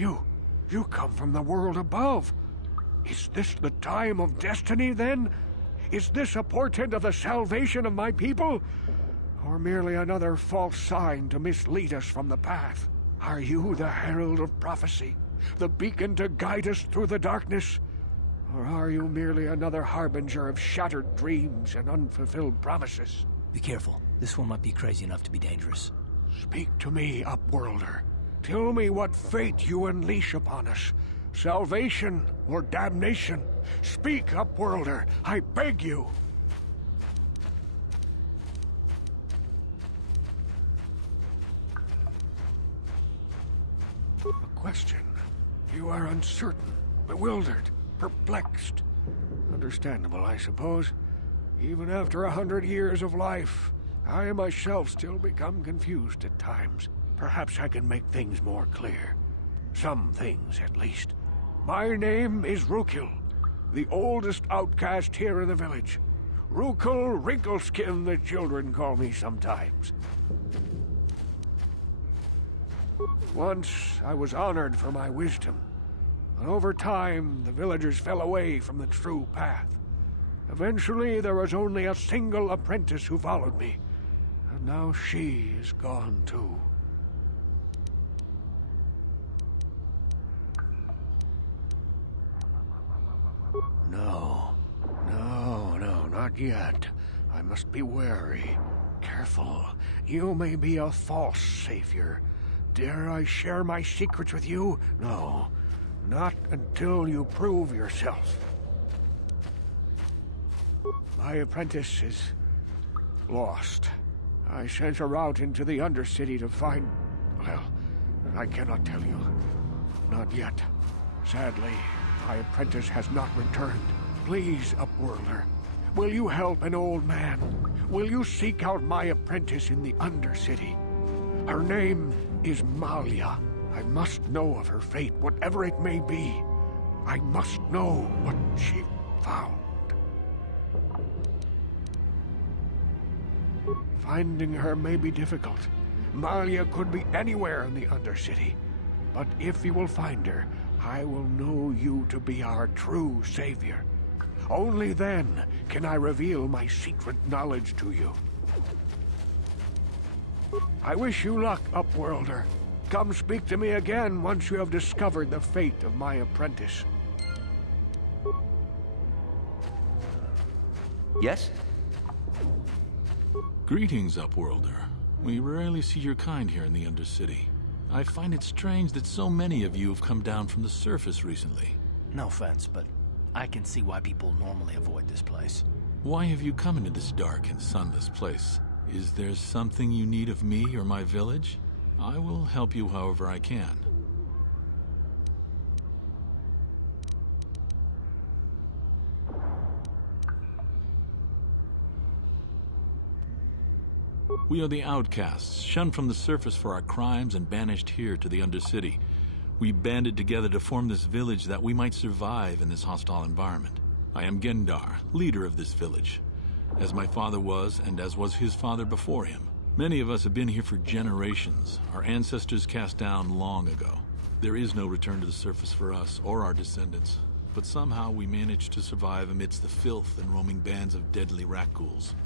You come from the world above. Is this the time of destiny, then? Is this a portent of the salvation of my people? Or merely another false sign to mislead us from the path? Are you the herald of prophecy, the beacon to guide us through the darkness? Or are you merely another harbinger of shattered dreams and unfulfilled promises? Be careful. This one might be crazy enough to be dangerous. Speak to me, Upworlder. Tell me what fate you unleash upon us. Salvation or damnation? Speak, Upworlder, I beg you! A question. You are uncertain, bewildered, perplexed. Understandable, I suppose. Even after 100 years of life, I myself still become confused at times. Perhaps I can make things more clear. Some things, at least. My name is Rukil, the oldest outcast here in the village. Rukil Wrinkleskin, the children call me sometimes. Once, I was honored for my wisdom, but over time, the villagers fell away from the true path. Eventually, there was only a single apprentice who followed me, and now she is gone too. No, not yet. I must be wary. Careful. You may be a false savior. Dare I share my secrets with you? No, not until you prove yourself. My apprentice is lost. I sent her out into the Undercity to find... well, I cannot tell you. Not yet. Sadly, my apprentice has not returned. Please, Upworlder, will you help an old man? Will you seek out my apprentice in the Undercity? Her name is Malia. I must know of her fate, whatever it may be. I must know what she found. Finding her may be difficult. Malia could be anywhere in the Undercity. But if you will find her, I will know you to be our true savior. Only then can I reveal my secret knowledge to you. I wish you luck, Upworlder. Come speak to me again once you have discovered the fate of my apprentice. Yes? Greetings, Upworlder. We rarely see your kind here in the Undercity. I find it strange that so many of you have come down from the surface recently. No offense, but I can see why people normally avoid this place. Why have you come into this dark and sunless place? Is there something you need of me or my village? I will help you however I can. We are the outcasts, shunned from the surface for our crimes and banished here to the Undercity. We banded together to form this village that we might survive in this hostile environment. I am Gendar, leader of this village, as my father was and as was his father before him. Many of us have been here for generations, our ancestors cast down long ago. There is no return to the surface for us or our descendants, but somehow we managed to survive amidst the filth and roaming bands of deadly rat ghouls.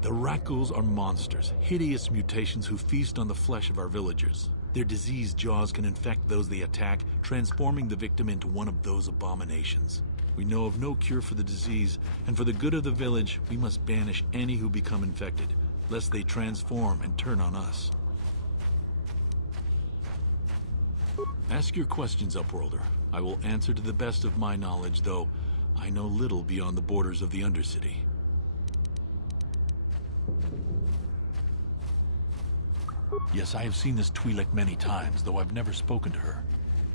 The rat ghouls are monsters, hideous mutations who feast on the flesh of our villagers. Their diseased jaws can infect those they attack, transforming the victim into one of those abominations. We know of no cure for the disease, and for the good of the village, we must banish any who become infected, lest they transform and turn on us. Ask your questions, Upworlder. I will answer to the best of my knowledge, though I know little beyond the borders of the Undercity. Yes, I have seen this Twi'lek many times, though I've never spoken to her.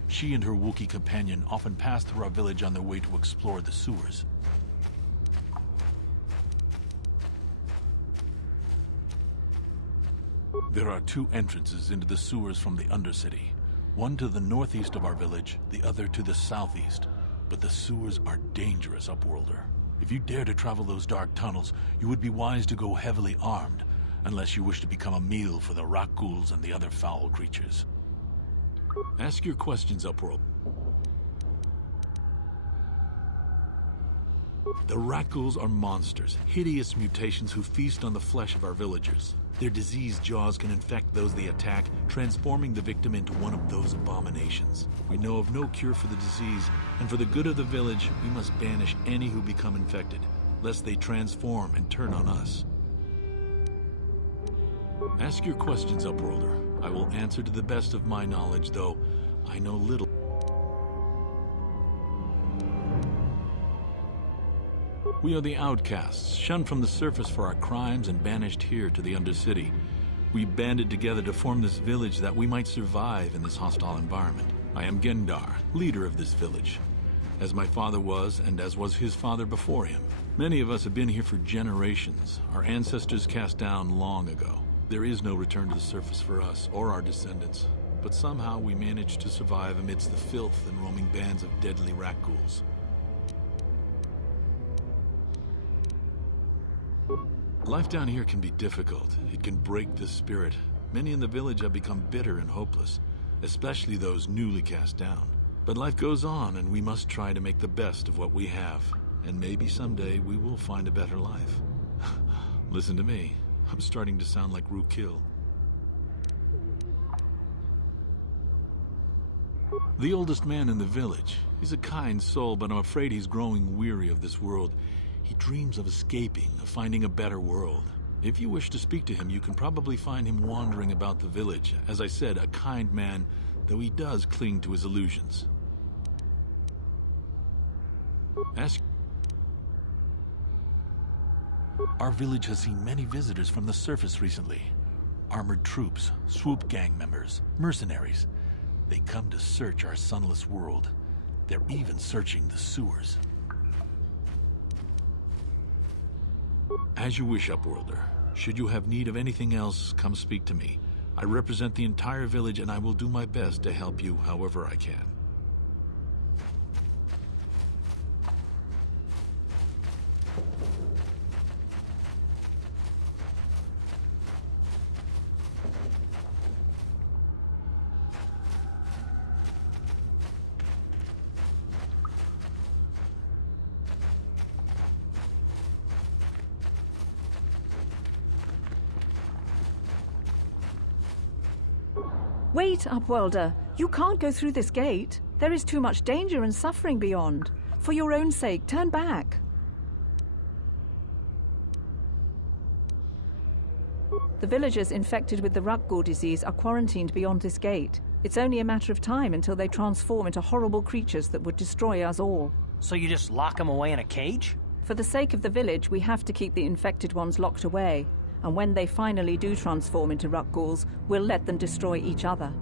She and her Wookiee companion often pass through our village on their way to explore the sewers. There are two entrances into the sewers from the Undercity. One to the northeast of our village, the other to the southeast. But the sewers are dangerous, Upworlder. If you dare to travel those dark tunnels, you would be wise to go heavily armed. unless you wish to become a meal for the rock ghouls and the other foul creatures. Ask your questions, Upworld. The rock ghouls are monsters, hideous mutations who feast on the flesh of our villagers. Their diseased jaws can infect those they attack, transforming the victim into one of those abominations. We know of no cure for the disease, and for the good of the village, we must banish any who become infected, lest they transform and turn on us. Ask your questions, Upworlder. I will answer to the best of my knowledge, though I know little. We are the outcasts, shunned from the surface for our crimes and banished here to the Undercity. We banded together to form this village that we might survive in this hostile environment. I am Gendar, leader of this village, as my father was and as was his father before him. Many of us have been here for generations, our ancestors cast down long ago. There is no return to the surface for us or our descendants, but somehow we managed to survive amidst the filth and roaming bands of deadly rat ghouls. Life down here can be difficult. It can break the spirit. Many in the village have become bitter and hopeless, especially those newly cast down. But life goes on, and we must try to make the best of what we have. And maybe someday we will find a better life. Listen to me. I'm starting to sound like Rookil. The oldest man in the village. He's a kind soul, but I'm afraid he's growing weary of this world. He dreams of escaping, of finding a better world. If you wish to speak to him, you can probably find him wandering about the village. As I said, a kind man, though he does cling to his illusions. Ask. Our village has seen many visitors from the surface recently. Armored troops, swoop gang members, mercenaries. They come to search our sunless world. They're even searching the sewers. As you wish, Upworlder. Should you have need of anything else, come speak to me. I represent the entire village, and I will do my best to help you however I can. Wait, Upworlder. You can't go through this gate. There is too much danger and suffering beyond. For your own sake, turn back. The villagers infected with the Rutghoul disease are quarantined beyond this gate. It's only a matter of time until they transform into horrible creatures that would destroy us all. So you just lock them away in a cage? For the sake of the village, we have to keep the infected ones locked away. And when they finally do transform into Rutghouls, we'll let them destroy each other.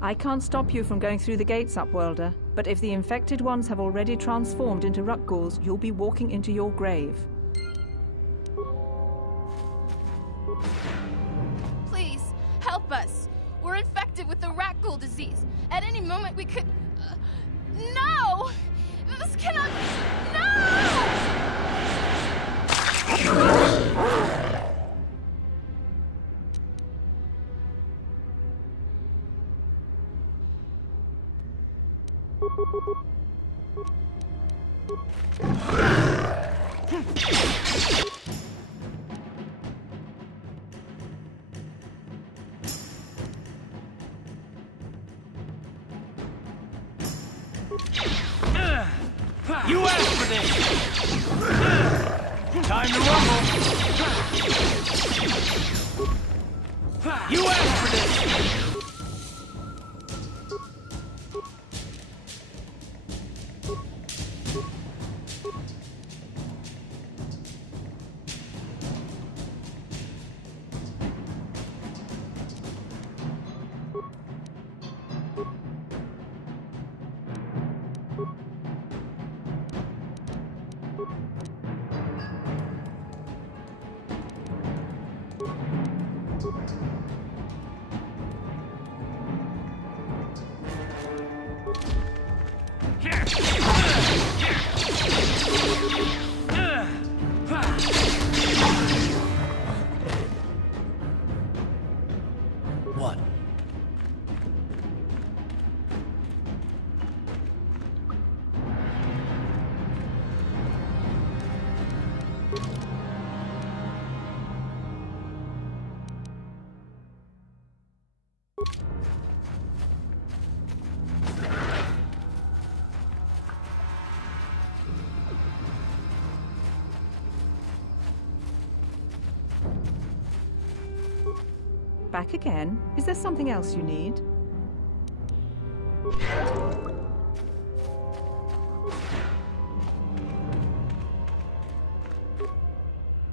I can't stop you from going through the gates, Upworlder, but if the infected ones have already transformed into Rutghouls, you'll be walking into your grave. Please, help us. We're infected with the Rutghoul disease. At any moment we could... No! This cannot... No! You asked for this! Time to rumble! You asked for this! Back again? Is there something else you need?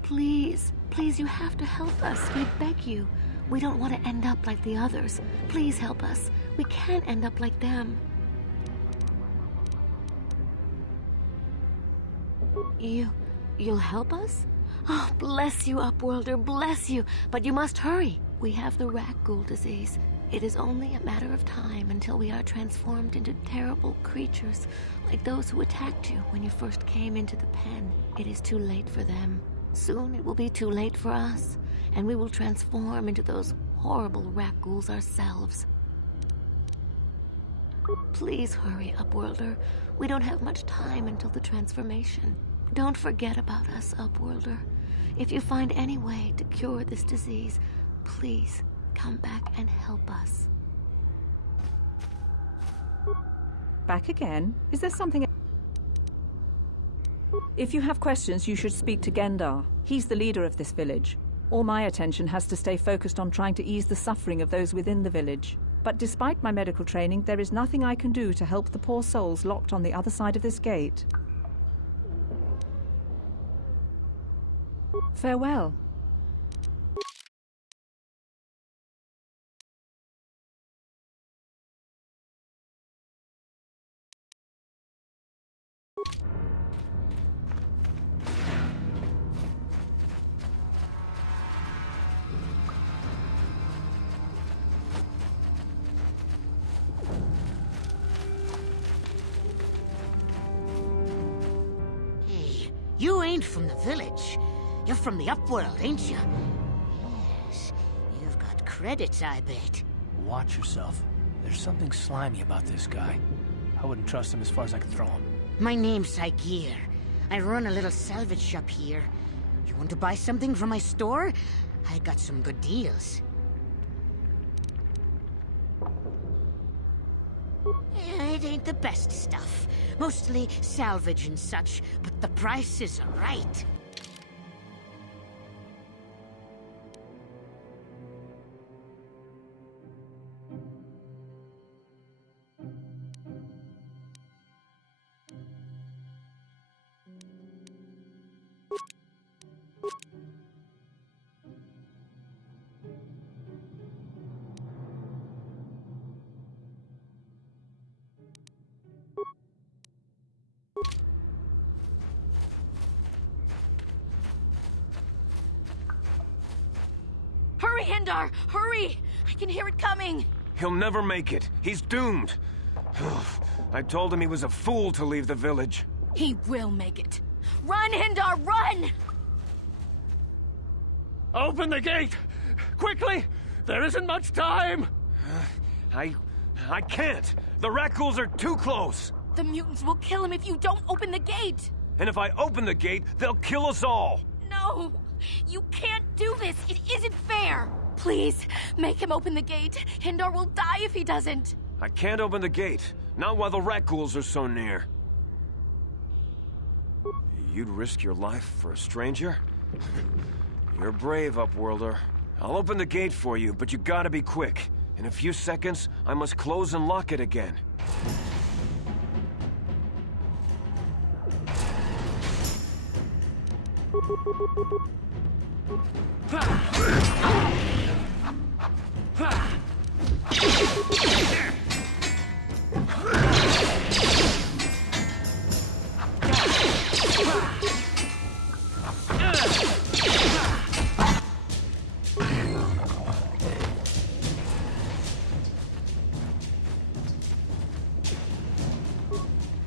Please, please, you have to help us. We beg you. We don't want to end up like the others. Please help us. We can't end up like them. You'll help us? Oh, bless you, Upworlder, bless you. But you must hurry. We have the rat ghoul disease. It is only a matter of time until we are transformed into terrible creatures, like those who attacked you when you first came into the pen. It is too late for them. Soon it will be too late for us, and we will transform into those horrible rat ghouls ourselves. Please hurry, Upworlder. We don't have much time until the transformation. Don't forget about us, Upworlder. If you find any way to cure this disease, please come back and help us. Back again? Is there something... If you have questions, you should speak to Gendar. He's the leader of this village. All my attention has to stay focused on trying to ease the suffering of those within the village. But despite my medical training, there is nothing I can do to help the poor souls locked on the other side of this gate. Farewell. Hey, you ain't from the village. You're from the Upworld, ain't you? Yes, you've got credits, I bet. Watch yourself. There's something slimy about this guy. I wouldn't trust him as far as I could throw him. My name's Saigir. I run a little salvage shop here. You want to buy something from my store? I got some good deals. It ain't the best stuff. Mostly salvage and such, but the prices are right. Hurry, Hindar! Hurry! I can hear it coming! He'll never make it. He's doomed. I told him he was a fool to leave the village. He will make it. Run, Hindar, run! Open the gate! Quickly! There isn't much time! I can't. The rat ghouls are too close. The mutants will kill him if you don't open the gate! And if I open the gate, they'll kill us all. No! You can't do this! It isn't fair! Please, make him open the gate. Hindar will die if he doesn't. I can't open the gate. Not while the rat ghouls are so near. You'd risk your life for a stranger? You're brave, Upworlder. I'll open the gate for you, but you gotta be quick. In a few seconds, I must close and lock it again.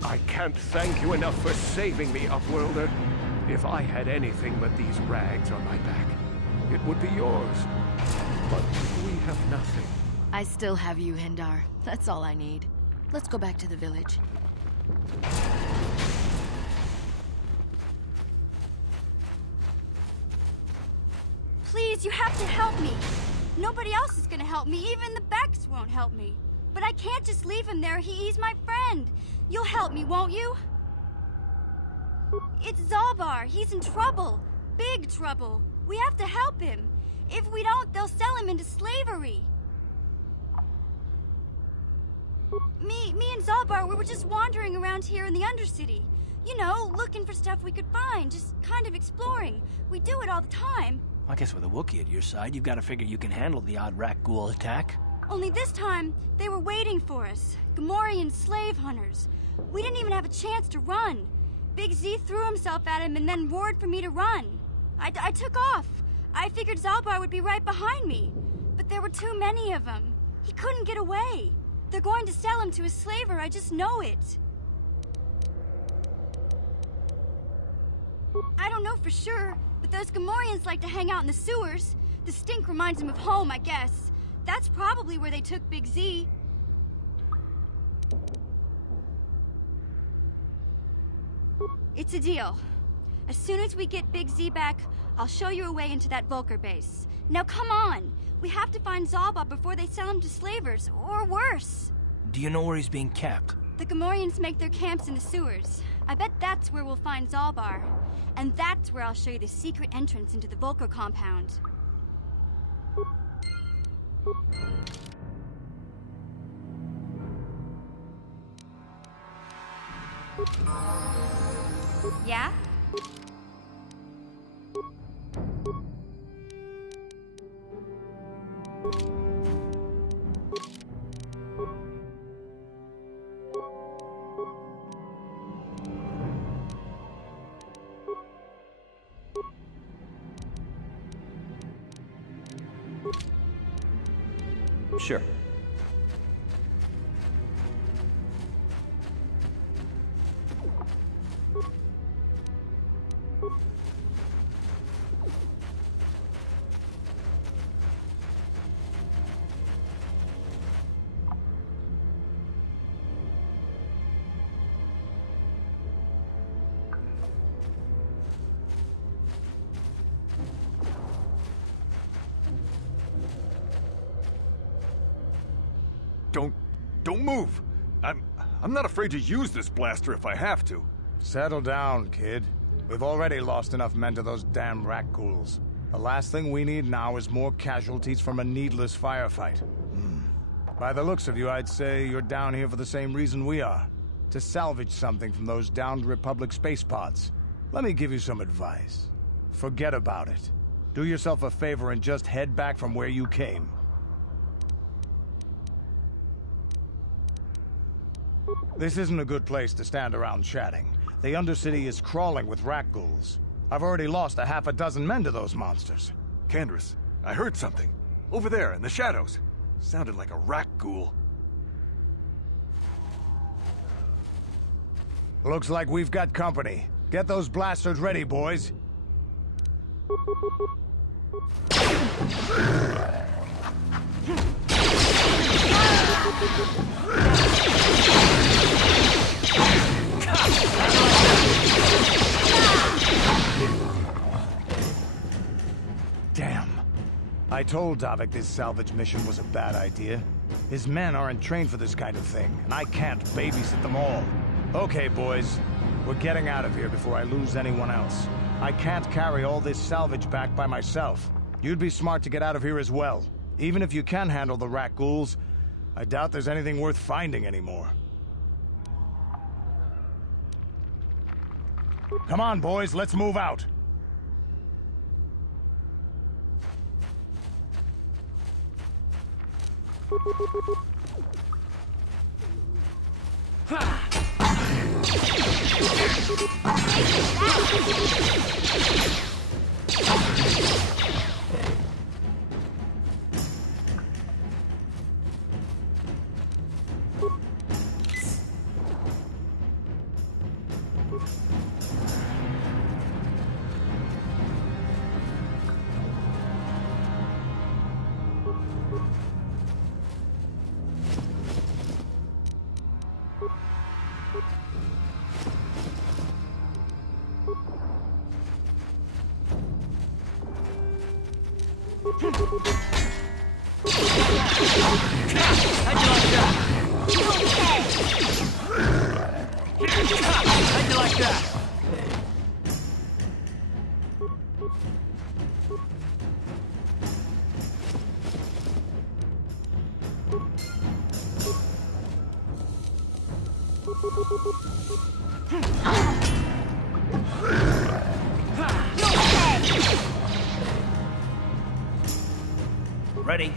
I can't thank you enough for saving me, Upworlder. If I had anything but these rags on my back, it would be yours. But we have nothing. I still have you, Hindar. That's all I need. Let's go back to the village. Please, you have to help me. Nobody else is gonna help me. Even the Becks won't help me. But I can't just leave him there. He's my friend. You'll help me, won't you? It's Zalbar. He's in trouble. Big trouble. We have to help him. If we don't, they'll sell him into slavery. Me and Zalbar, we were just wandering around here in the Undercity. You know, looking for stuff we could find, just kind of exploring. We do it all the time. I guess with a Wookiee at your side, you've got to figure you can handle the odd rat ghoul attack. Only this time, they were waiting for us. Gamorrean slave hunters. We didn't even have a chance to run. Big Z threw himself at him and then roared for me to run. I took off. I figured Zalbar would be right behind me. But there were too many of them. He couldn't get away. They're going to sell him to a slaver, I just know it. I don't know for sure, but those Gamorreans like to hang out in the sewers. The stink reminds them of home, I guess. That's probably where they took Big Z. It's a deal. As soon as we get Big Z back, I'll show you a way into that Vulcar base. Now come on! We have to find Zalba before they sell him to slavers, or worse. Do you know where he's being kept? The Gamorreans make their camps in the sewers. I bet that's where we'll find Zalbar. And that's where I'll show you the secret entrance into the Vulcar compound. Yeah? Sure. Don't move! I'm not afraid to use this blaster if I have to. Settle down, kid. We've already lost enough men to those damn rat ghouls. The last thing we need now is more casualties from a needless firefight. By the looks of you, I'd say you're down here for the same reason we are. To salvage something from those downed Republic space pods. Let me give you some advice. Forget about it. Do yourself a favor and just head back from where you came. This isn't a good place to stand around chatting. The Undercity is crawling with rat ghouls. I've already lost a half a dozen men to those monsters. Candace, I heard something. Over there, in the shadows. Sounded like a rat ghoul. Looks like we've got company. Get those blasters ready, boys. Damn. I told Davik this salvage mission was a bad idea. His men aren't trained for this kind of thing, and I can't babysit them all. Okay, boys. We're getting out of here before I lose anyone else. I can't carry all this salvage back by myself. You'd be smart to get out of here as well. Even if you can handle the rat ghouls, I doubt there's anything worth finding anymore. Come on, boys, let's move out. Ready?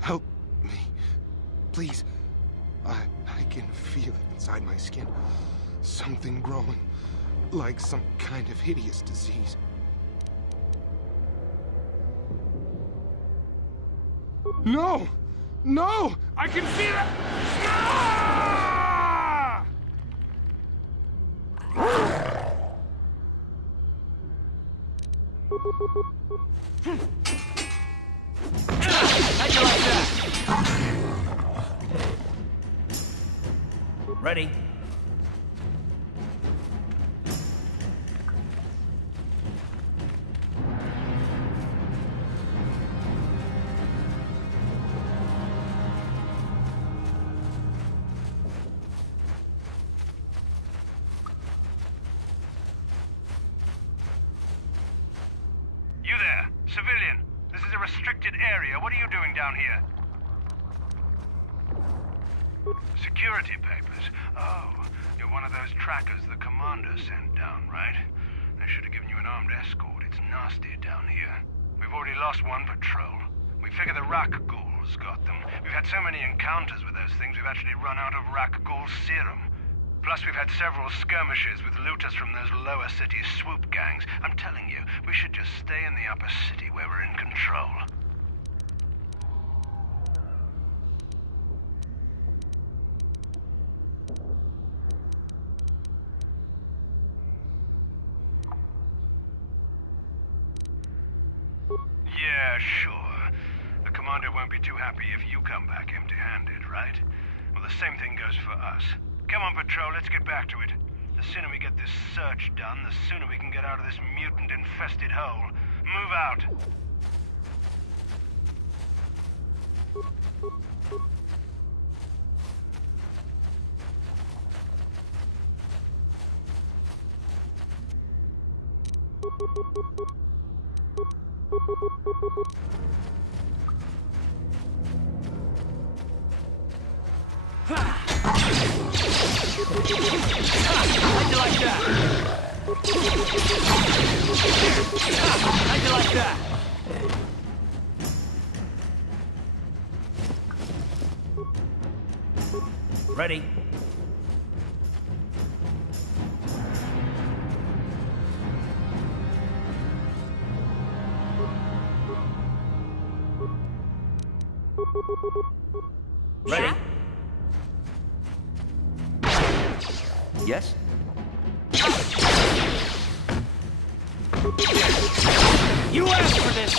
Help me. Please. I can feel it inside my skin. Something growing. Like some kind of hideous disease. No! No! I can feel it! Ah! How'd you like that? Ready? You there, civilian. This is a restricted area. What are you doing down here? Security papers. Oh, you're one of those trackers the commander sent down, right? They should have given you an armed escort. It's nasty down here. We've already lost one patrol. We figure the Rak ghouls got them. We've had so many encounters with those things, we've actually run out of Rak ghoul serum. Plus, we've had several skirmishes with looters from those lower city swoop gangs. I'm telling you, we should just stay in the upper city where we're in control. Yeah, sure. The commander won't be too happy if you come back empty-handed, right? Well, the same thing goes for us. Come on, Patrol, let's get back to it. The sooner we get this search done, the sooner we can get out of this mutant-infested hole. Move out! How'd you like that? How'd you like that? Ready? Ready? Yes? You asked for this!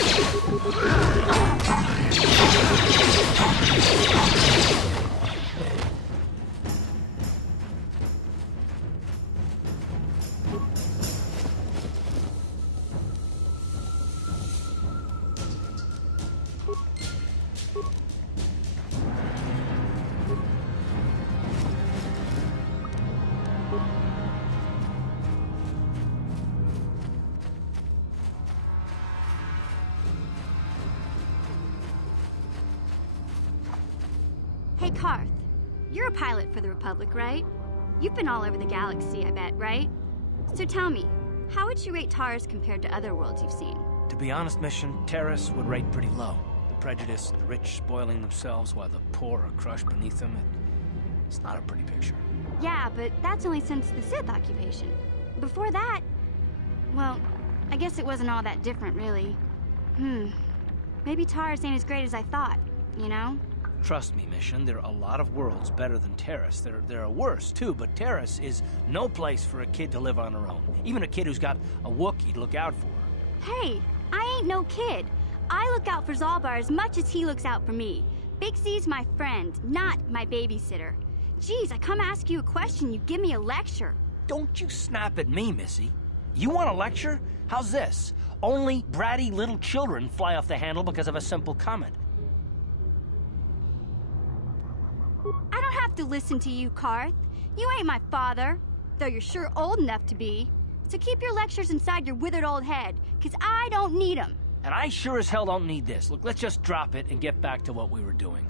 Hey, Karth. You're a pilot for the Republic, right? You've been all over the galaxy, I bet, right? So tell me, how would you rate Tars compared to other worlds you've seen? To be honest, Mission, Terrace would rate pretty low. The prejudice, the rich spoiling themselves while the poor are crushed beneath them. It's not a pretty picture. Yeah, but that's only since the Sith occupation. Before that, well, I guess it wasn't all that different, really. Maybe Taurus ain't as great as I thought, you know? Trust me, Mission, there are a lot of worlds better than Terrace. There are worse, too, but Terrace is no place for a kid to live on her own. Even a kid who's got a Wookiee to look out for. Hey, I ain't no kid. I look out for Zalbar as much as he looks out for me. Big Z's my friend, not my babysitter. Geez, I come ask you a question, you give me a lecture. Don't you snap at me, Missy. You want a lecture? How's this? Only bratty little children fly off the handle because of a simple comment. I don't have to listen to you, Karth. You ain't my father, though you're sure old enough to be. So keep your lectures inside your withered old head, 'cause I don't need 'em. And I sure as hell don't need this. Look, let's just drop it and get back to what we were doing.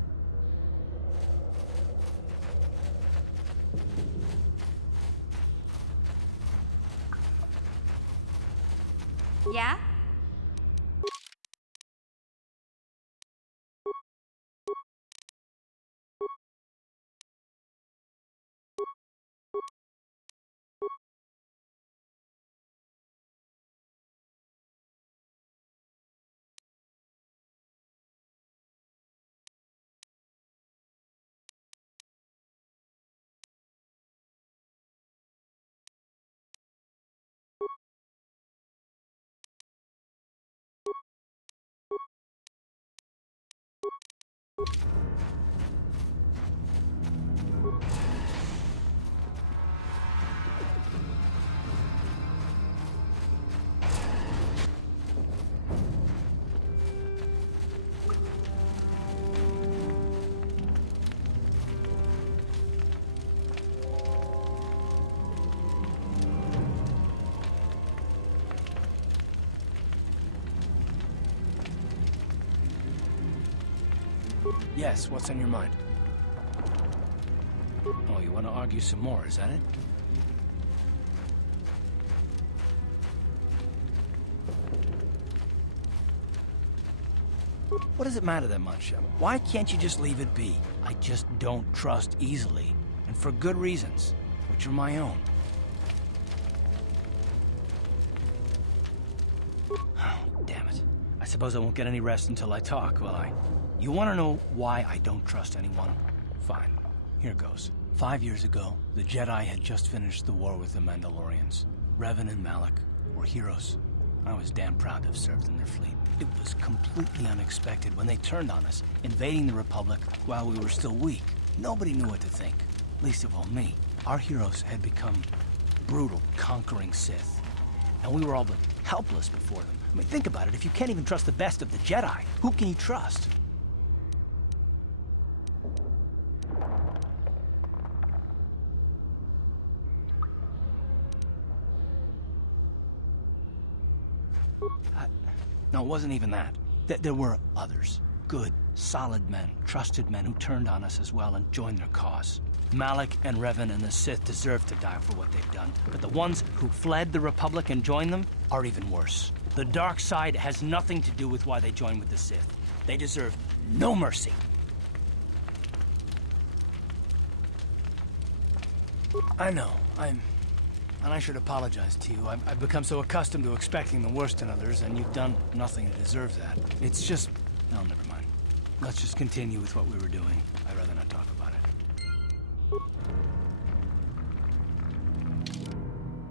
Yeah? Yes, what's on your mind? Oh, you want to argue some more, is that it? What does it matter that much? Why can't you just leave it be? I just don't trust easily, and for good reasons, which are my own. Oh, damn it. I suppose I won't get any rest until I talk, will I? You want to know why I don't trust anyone? Fine. Here goes. 5 years ago, the Jedi had just finished the war with the Mandalorians. Revan and Malak were heroes. I was damn proud to have served in their fleet. It was completely unexpected when they turned on us, invading the Republic while we were still weak. Nobody knew what to think, least of all me. Our heroes had become brutal, conquering Sith, and we were all but helpless before them. I mean, think about it. If you can't even trust the best of the Jedi, who can you trust? No, it wasn't even that. There were others. Good, solid men, trusted men who turned on us as well and joined their cause. Malak and Revan and the Sith deserve to die for what they've done, but the ones who fled the Republic and joined them are even worse. The dark side has nothing to do with why they joined with the Sith. They deserve no mercy. I know, and I should apologize to you. I've become so accustomed to expecting the worst in others, and you've done nothing to deserve that. It's just... no, never mind. Let's just continue with what we were doing. I'd rather not talk about it.